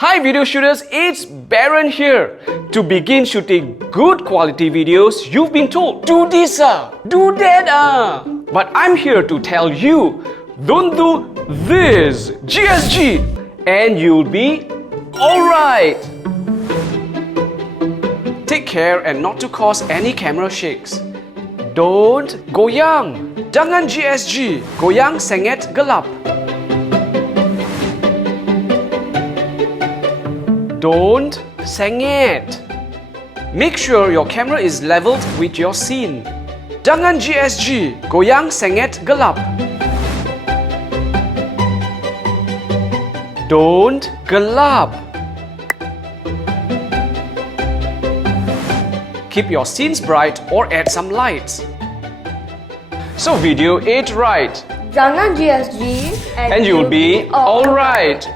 Hi video shooters, it's Baron here. To begin shooting good quality videos, you've been told, do this do that But I'm here to tell you, don't do this, GSG, and you'll be alright. Take care and not to cause any camera shakes. Don't goyang. Jangan GSG, goyang sangat gelap. Don't sengit. Make sure your camera is leveled with your scene. Jangan GSG, goyang sangat gelap. Don't gelap. Keep your scenes bright or add some lights. So video 8 right. Jangan GSG And you'll be alright.